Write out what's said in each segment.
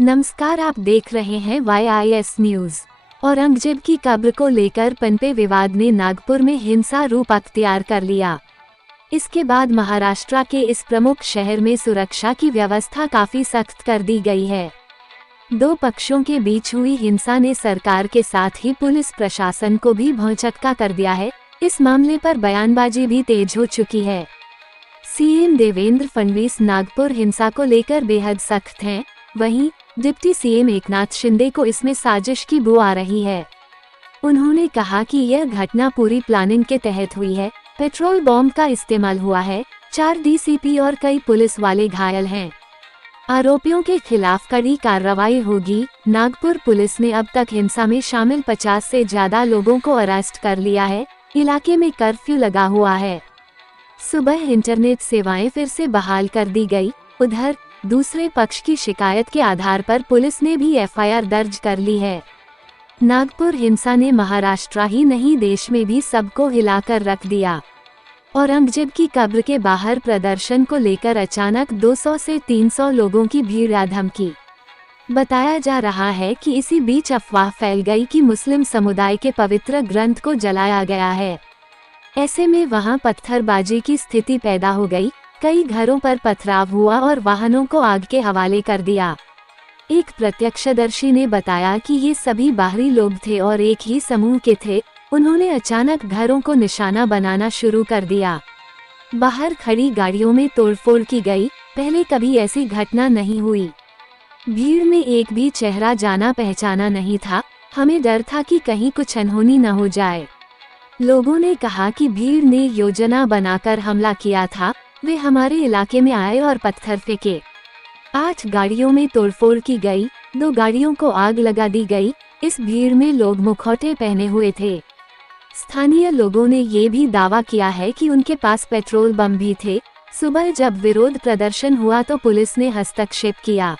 नमस्कार, आप देख रहे हैं YIS न्यूज। औरंगजेब की कब्र को लेकर पनपे विवाद ने नागपुर में हिंसा रूप अख्तियार कर लिया। इसके बाद महाराष्ट्र के इस प्रमुख शहर में सुरक्षा की व्यवस्था काफी सख्त कर दी गई है। दो पक्षों के बीच हुई हिंसा ने सरकार के साथ ही पुलिस प्रशासन को भी भौचक्का कर दिया है। इस मामले पर बयानबाजी भी तेज हो चुकी है। सीएम देवेंद्र फडणवीस नागपुर हिंसा को लेकर बेहद सख्त हैं। वहीं डिप्टी सीएम एकनाथ शिंदे को इसमें साजिश की बू आ रही है। उन्होंने कहा कि यह घटना पूरी प्लानिंग के तहत हुई है। पेट्रोल बॉम्ब का इस्तेमाल हुआ है। 4 डीसीपी और कई पुलिस वाले घायल हैं। आरोपियों के खिलाफ कड़ी कार्रवाई होगी। नागपुर पुलिस ने अब तक हिंसा में शामिल 50 से ज्यादा लोगों को अरेस्ट कर लिया है। इलाके में कर्फ्यू लगा हुआ है। सुबह इंटरनेट सेवाएं फिर से बहाल कर दी गई। उधर दूसरे पक्ष की शिकायत के आधार पर पुलिस ने भी एफआईआर दर्ज कर ली है। नागपुर हिंसा ने महाराष्ट्र ही नहीं देश में भी सबको हिलाकर रख दिया। औरंगजेब की कब्र के बाहर प्रदर्शन को लेकर अचानक 200 से 300 लोगों की भीड़ धमकी। बताया जा रहा है कि इसी बीच अफवाह फैल गई कि मुस्लिम समुदाय के पवित्र ग्रंथ को जलाया गया है। ऐसे में वहां पत्थरबाजी की स्थिति पैदा हो गई। कई घरों पर पथराव हुआ और वाहनों को आग के हवाले कर दिया। एक प्रत्यक्षदर्शी ने बताया कि ये सभी बाहरी लोग थे और एक ही समूह के थे। उन्होंने अचानक घरों को निशाना बनाना शुरू कर दिया। बाहर खड़ी गाड़ियों में तोड़फोड़ की गई। पहले कभी ऐसी घटना नहीं हुई। भीड़ में एक भी चेहरा जाना पहचाना नहीं था। हमें डर था कि कहीं कुछ अनहोनी न हो जाए। लोगों ने कहा कि भीड़ ने योजना बनाकर हमला किया था। वे हमारे इलाके में आए और पत्थर फेंके। 8 गाड़ियों में तोड़फोड़ की गई। 2 गाड़ियों को आग लगा दी गई। इस भीड़ में लोग मुखौटे पहने हुए थे। स्थानीय लोगों ने ये भी दावा किया है कि उनके पास पेट्रोल बम भी थे। सुबह जब विरोध प्रदर्शन हुआ तो पुलिस ने हस्तक्षेप किया।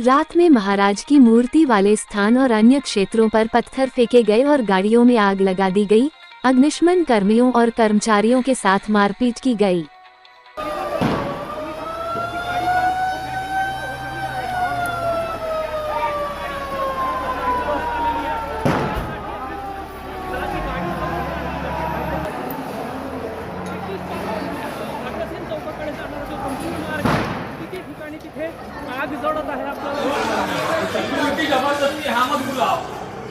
रात में महाराज की मूर्ति वाले स्थान और अन्य क्षेत्रों पर पत्थर फेंके गए और गाड़ियों में आग लगा दी गई। अग्निशमन कर्मियों और कर्मचारियों के साथ मारपीट की गई। आग जळत आहे आपल्याला सिक्युरिटी जबरदस्ती हा मत बुलाओ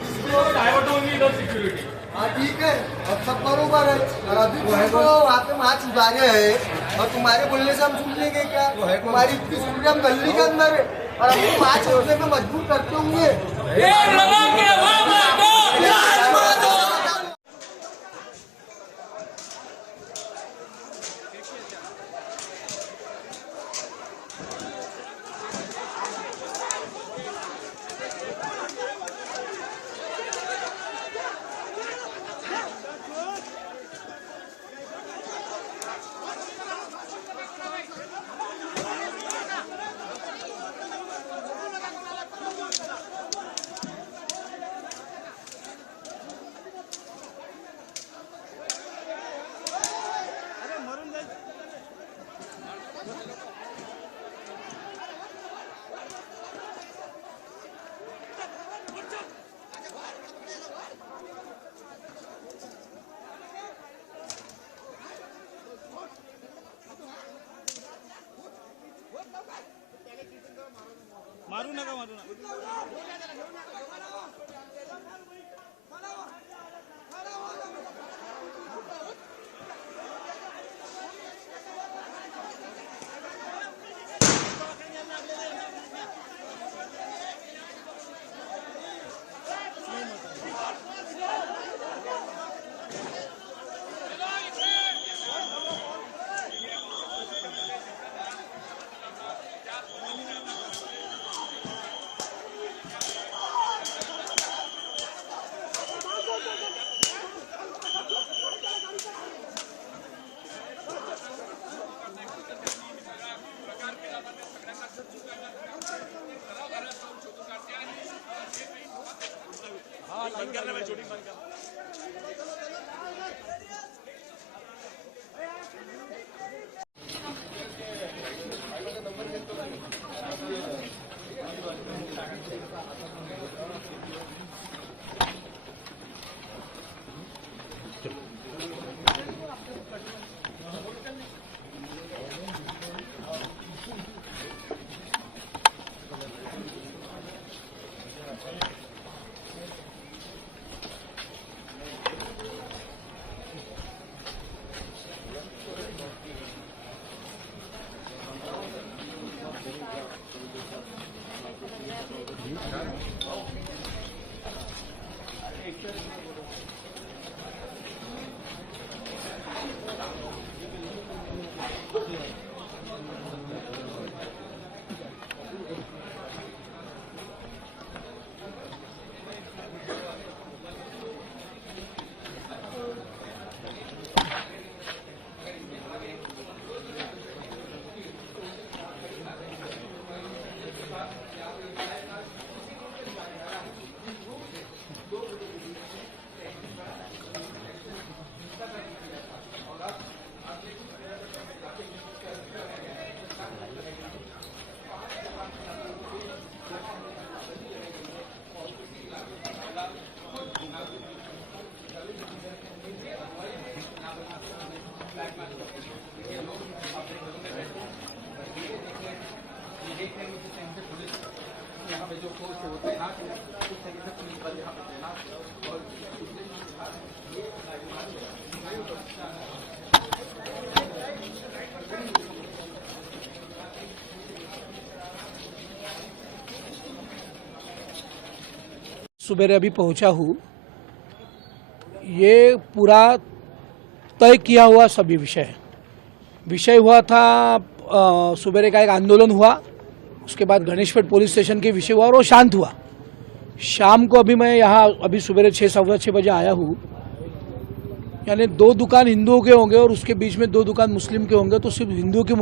इसको डायवर्ट होगी इधर सिक्युरिटी। हाँ ठीक है, अब सब बरोबर है। और अभी तुमको वहाँ पे हाथ उतारे हैं और तुम्हारे बोलने से हम सुन लेंगे क्या? तुम्हारी इतनी सुविधा गली के अंदर है और हमको वहाँ छोड़ने में मजबूर करते होंगे। मारू नका सुबह अभी पहुंचा हूँ। ये पूरा तय किया हुआ सभी विषय हुआ था। सुबह का एक आंदोलन हुआ, उसके बाद गणेशपेट पुलिस स्टेशन के विषय हुआ और वो शांत हुआ। शाम को अभी मैं यहाँ अभी सुबह 6-6:15 बजे आया हूँ। यानी 2 दुकान हिंदुओं के होंगे और उसके बीच में 2 दुकान मुस्लिम के होंगे, तो सिर्फ हिंदुओं के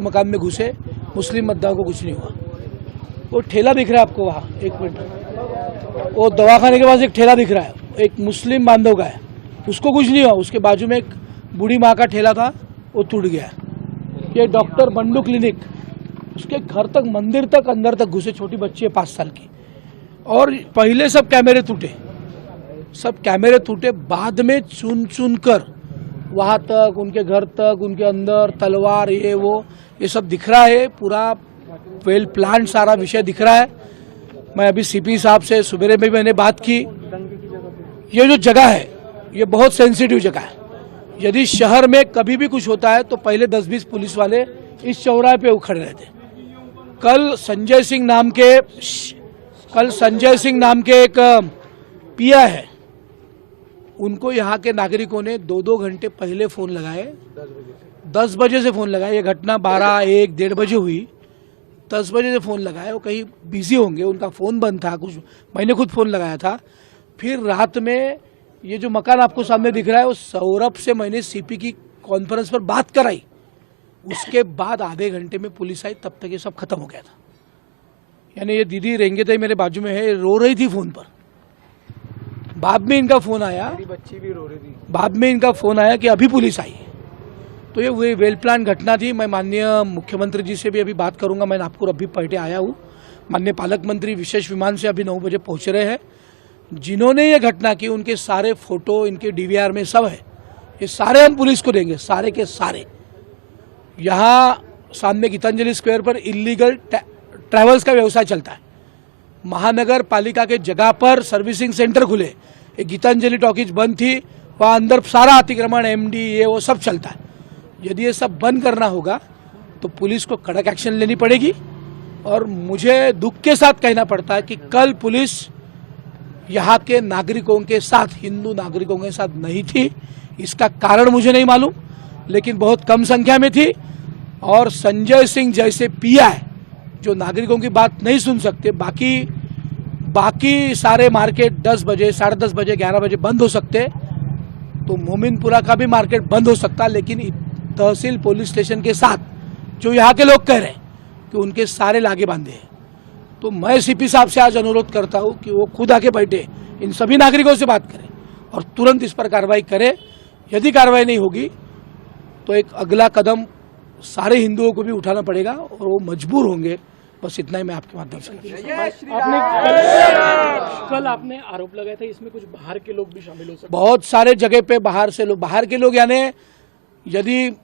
मकान में घुसे, मुस्लिम मतदाताओं को कुछ नहीं हुआ। वो ठेला दिख रहा है आपको वहाँ, 1 मिनट, वो दवाखाने के पास एक ठेला दिख रहा है, एक मुस्लिम बांधव का है, उसको कुछ नहीं हुआ। उसके बाजू में एक बूढ़ी माँ का ठेला था, वो टूट गया। ये डॉक्टर बंडू क्लिनिक, उसके घर तक, मंदिर तक, अंदर तक घुसे, छोटी बच्ची है 5 साल की। और पहले सब कैमरे टूटे, बाद में चुन कर वहाँ तक, उनके घर तक, उनके अंदर तलवार, ये सब दिख रहा है। पूरा वेल प्लान सारा विषय दिख रहा है। मैं अभी सीपी साहब से सुबह में मैंने बात की। ये जो जगह है, ये बहुत सेंसिटिव जगह है। यदि शहर में कभी भी कुछ होता है तो पहले 10-20 पुलिस वाले इस चौराहे पे खड़े रहते। कल संजय सिंह नाम के एक पिया है, उनको यहाँ के नागरिकों ने 2-2 घंटे पहले फोन लगाए, 10 बजे से फोन लगाए। ये घटना 12, 1, 1:30 बजे हुई। 10 बजे से फोन लगाए, वो कहीं बिजी होंगे, उनका फ़ोन बंद था कुछ। मैंने खुद फ़ोन लगाया था। फिर रात में ये जो मकान आपको सामने दिख रहा है, वो सौरभ से मैंने सीपी की कॉन्फ्रेंस पर बात कराई। उसके बाद आधे घंटे में पुलिस आई, तब तक ये सब खत्म हो गया था। यानी ये दीदी रेंगेते मेरे बाजू में है, रो रही थी फ़ोन पर। बाद में इनका फ़ोन आया, बच्ची भी रो रही थी। बाद में इनका फ़ोन आया कि अभी पुलिस आई। तो ये वेल प्लान घटना थी। मैं माननीय मुख्यमंत्री जी से भी अभी बात करूंगा। मैं नागपुर अभी पलटे आया हूँ। माननीय पालक मंत्री विशेष विमान से अभी 9 बजे पहुंच रहे हैं। जिन्होंने ये घटना की, उनके सारे फोटो इनके DVR में सब है। ये सारे हम पुलिस को देंगे, सारे के सारे। यहाँ सामने गीतांजलि स्क्वायर पर इलीगल ट्रैवल्स का व्यवसाय चलता है। महानगर पालिका के जगह पर सर्विसिंग सेंटर खुले, एक गीतांजलि टॉकीज बंद थी, वहाँ अंदर सारा अतिक्रमण, MD, वो सब चलता है। यदि ये सब बंद करना होगा तो पुलिस को कड़क एक्शन लेनी पड़ेगी। और मुझे दुख के साथ कहना पड़ता है कि कल पुलिस यहाँ के नागरिकों के साथ, हिंदू नागरिकों के साथ नहीं थी। इसका कारण मुझे नहीं मालूम, लेकिन बहुत कम संख्या में थी। और संजय सिंह जैसे पिया है जो नागरिकों की बात नहीं सुन सकते। बाकी सारे मार्केट 10 बजे, 10:30 बजे, 11 बजे बंद हो सकते, तो मोमिनपुरा का भी मार्केट बंद हो सकता। लेकिन तहसील पुलिस स्टेशन के साथ जो यहाँ के लोग कह रहे हैं कि उनके सारे लागे बांधे हैं, तो मैं सीपी साहब से आज अनुरोध करता हूँ कि वो खुद आके बैठे, इन सभी नागरिकों से बात करें और तुरंत इस पर कार्रवाई करें। यदि कार्रवाई नहीं होगी तो एक अगला कदम सारे हिंदुओं को भी उठाना पड़ेगा और वो मजबूर होंगे। बस इतना ही मैं आपके माध्यम से। कल आपने आरोप लगाया था इसमें कुछ बाहर के लोग भी शामिल हो सकते। बहुत सारे जगह पे बाहर के लोग यानी यदि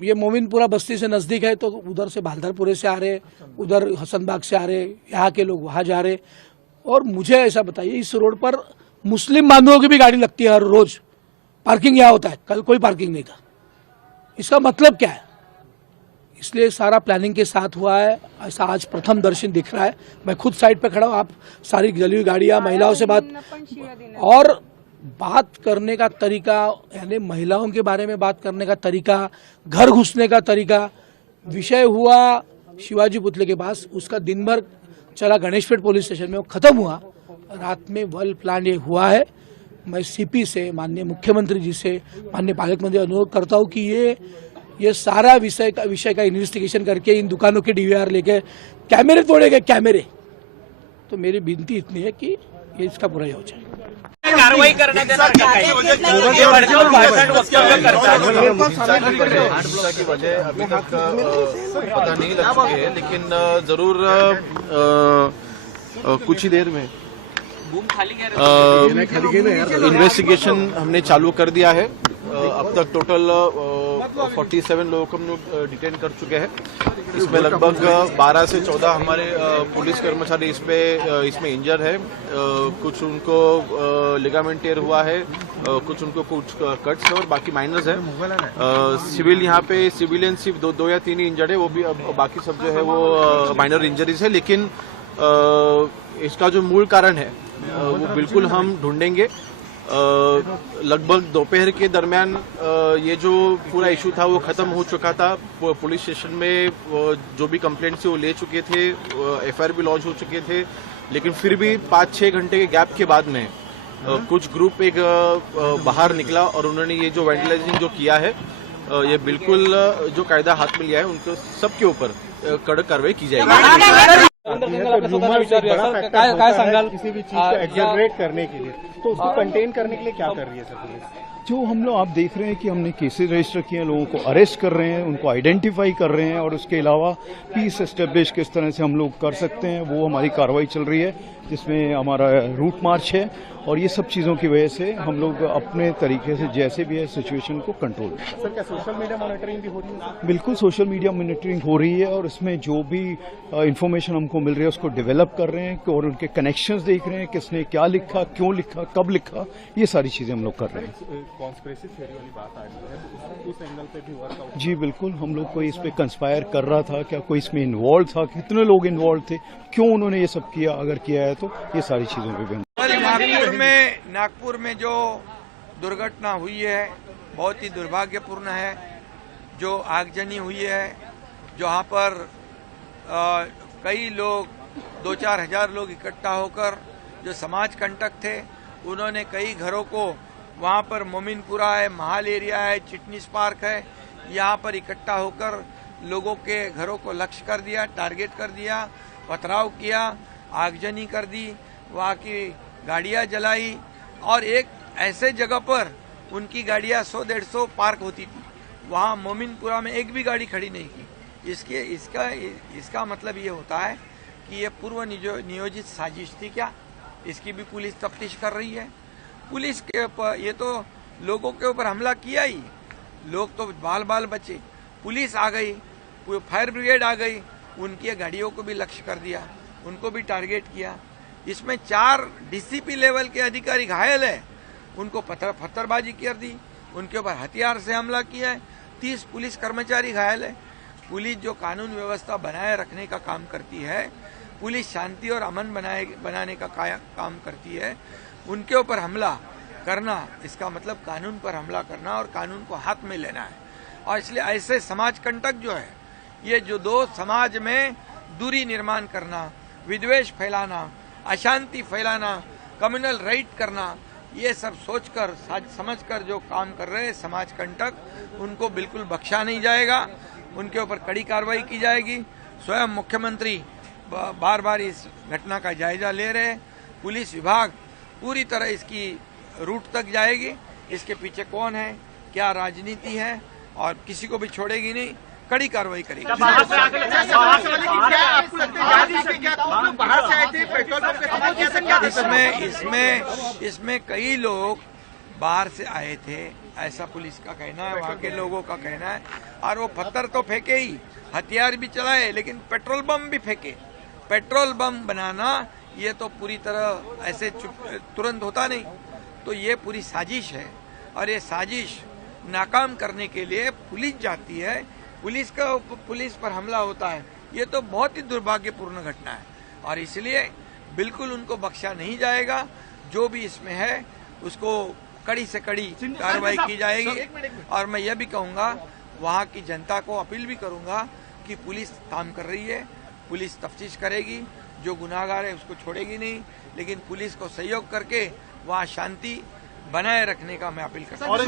ये मोमिनपुरा बस्ती से नज़दीक है तो उधर से भालधरपुरे से आ रहे, उधर हसनबाग से आ रहे, यहाँ के लोग वहाँ जा रहे। और मुझे ऐसा बताइए, इस रोड पर मुस्लिम बांधवों की भी गाड़ी लगती है हर रोज, पार्किंग यहाँ होता है, कल कोई पार्किंग नहीं था। इसका मतलब क्या है? इसलिए सारा प्लानिंग के साथ हुआ है। ऐसा आज प्रथम दर्शन दिख रहा है। मैं खुद साइड पे खड़ा हूँ, आप सारी गली हुई गाड़ियाँ, महिलाओं से बात बात करने का तरीका, यानी महिलाओं के बारे में बात करने का तरीका, घर घुसने का तरीका। विषय हुआ शिवाजी पुतले के पास, उसका दिन भर चला गणेशपेट पुलिस स्टेशन में, वो खत्म हुआ। रात में वेल प्लान ये हुआ है। मैं सीपी से, माननीय मुख्यमंत्री जी से, माननीय पालक मंत्री अनुरोध करता हूँ कि ये सारा विषय का इन्वेस्टिगेशन करके इन दुकानों के DVR लेके, कैमरे तोड़े गए कैमरे, तो मेरी विनती इतनी है कि ये इसका पूरा हो जाए। कार्रवाई करण्यात येणार का काही? की वजह अभी तक पता नहीं लग चुकी है, लेकिन जरूर कुछ ही देर में इन्वेस्टिगेशन हमने चालू कर दिया है। अब तक टोटल 47 लोगों को हम लोग डिटेन कर चुके हैं। इसमें लगभग 12 से 14 हमारे पुलिस कर्मचारी इसमें इंजर है। कुछ उनको लिगामेंट टेयर हुआ है, कुछ उनको कुछ कट्स है और बाकी माइनर्स है। सिविल यहाँ पे सिविलियन सिर्फ दो या तीन ही इंजर्ड है, वो भी बाकी सब जो है वो माइनर इंजरीज है। लेकिन इसका जो मूल कारण है वो बिल्कुल हम ढूंढेंगे। लगभग दोपहर के दरमियान ये जो पूरा इशू था वो खत्म हो चुका था। पुलिस स्टेशन में जो भी कंप्लेंट थी वो ले चुके थे, एफआईआर भी लॉन्च हो चुके थे। लेकिन फिर भी 5-6 घंटे के गैप के बाद में कुछ ग्रुप एक बाहर निकला और उन्होंने ये जो वैंडलाइजिंग जो किया है, ये बिल्कुल जो कायदा हाथ में लिया है उनको सबके ऊपर कड़क कार्रवाई की जाएगी। काय सांगाल किसी भी चीज को एक्सेलरेट करने के लिए, तो उसको कंटेन करने के लिए क्या कर रही है सर पुलिस? जो हम लोग आप देख रहे हैं कि हमने केसेस रजिस्टर किए हैं, लोगों को अरेस्ट कर रहे हैं, उनको आइडेंटिफाई कर रहे हैं और उसके अलावा पीस एस्टेब्लिश किस तरह से हम लोग कर सकते हैं वो हमारी कार्रवाई चल रही है, जिसमें हमारा रूट मार्च है। और ये सब चीज़ों की वजह से हम लोग अपने तरीके से जैसे भी है सिचुएशन को कंट्रोल। सर क्या सोशल मीडिया मॉनिटरिंग भी हो रही है? बिल्कुल सोशल मीडिया मॉनिटरिंग हो रही है और इसमें जो भी इंफॉर्मेशन हमको मिल रही है उसको डेवलप कर रहे हैं और उनके कनेक्शंस देख रहे हैं, किसने क्या लिखा, क्यों लिखा, कब लिखा, ये सारी चीज़ें हम लोग कर रहे हैं। कॉन्स्पिरेसी थ्योरी वाली बात आ रही है, उस एंगल पे भी वर्कआउट? जी बिल्कुल, हम लोग कोई इस पे कंस्पायर कर रहा था क्या, कोई इसमें इन्वॉल्व था, कितने लोग इन्वॉल्व थे, क्यों उन्होंने ये सब किया, अगर किया है तो ये सारी चीज़ों पे भी। नागपुर में जो दुर्घटना हुई है बहुत ही दुर्भाग्यपूर्ण है। जो आगजनी हुई है, जहाँ पर कई लोग 2-4 हजार लोग इकट्ठा होकर जो समाज कंटक थे, उन्होंने कई घरों को वहाँ पर मोमिनपुरा है, महाल एरिया है, चिटनीस पार्क है, यहाँ पर इकट्ठा होकर लोगों के घरों को लक्ष्य कर दिया, टारगेट कर दिया, पथराव किया, आगजनी कर दी, वहाँ की गाड़ियाँ जलाई और एक ऐसे जगह पर उनकी गाड़ियाँ 100-150 पार्क होती थी, वहाँ मोमिनपुरा में एक भी गाड़ी खड़ी नहीं की। इसका मतलब ये होता है कि ये पूर्व नियोजित साजिश थी क्या? इसकी भी पुलिस तफ्तीश कर रही है। पुलिस के ऊपर ये तो लोगों के ऊपर हमला किया ही, लोग तो बाल बचे, पुलिस आ गई, फायर ब्रिगेड आ गई, उनकी गाड़ियों को भी लक्ष्य कर दिया, उनको भी टारगेट किया। इसमें 4 डीसीपी लेवल के अधिकारी घायल है, उनको पत्थरबाजी कर दी, उनके ऊपर हथियार से हमला किया है, 30 पुलिस कर्मचारी घायल है। पुलिस जो कानून व्यवस्था बनाए रखने का काम करती है, पुलिस शांति और अमन बनाने का काम करती है, उनके ऊपर हमला करना, इसका मतलब कानून पर हमला करना और कानून को हाथ में लेना है। और इसलिए ऐसे समाज कंटक जो है, ये जो दो समाज में दूरी निर्माण करना, विद्वेष फैलाना, अशांति फैलाना, कम्युनल राइट करना, ये सब सोचकर समझकर जो काम कर रहे हैं समाज कंटक, उनको बिल्कुल बख्शा नहीं जाएगा, उनके ऊपर कड़ी कार्रवाई की जाएगी। स्वयं मुख्यमंत्री बार बार इस घटना का जायजा ले रहे हैं। पुलिस विभाग पूरी तरह इसकी रूट तक जाएगी, इसके पीछे कौन है, क्या राजनीति है, और किसी को भी छोड़ेगी नहीं, कड़ी कार्रवाई करेगी। इसमें कई लोग बाहर से आए थे, ऐसा पुलिस का कहना है, वहाँ के लोगों का कहना है। और वो पत्थर तो फेंके ही, हथियार भी चलाए, लेकिन पेट्रोल बम भी फेंके। पेट्रोल बम बनाना ये तो पूरी तरह ऐसे तुरंत होता नहीं, तो ये पूरी साजिश है। और ये साजिश नाकाम करने के लिए पुलिस जाती है, पुलिस पर हमला होता है, ये तो बहुत ही दुर्भाग्यपूर्ण घटना है। और इसलिए बिल्कुल उनको बख्शा नहीं जाएगा, जो भी इसमें है उसको कड़ी से कड़ी कार्रवाई की जाएगी। और मैं यह भी कहूँगा, वहाँ की जनता को अपील भी करूँगा कि पुलिस काम कर रही है, पुलिस तफ्तीश करेगी, जो गुनाहगार है उसको छोड़ेगी नहीं, लेकिन पुलिस को सहयोग करके वहाँ शांति बनाए रखने का मैं अपील करता हूँ।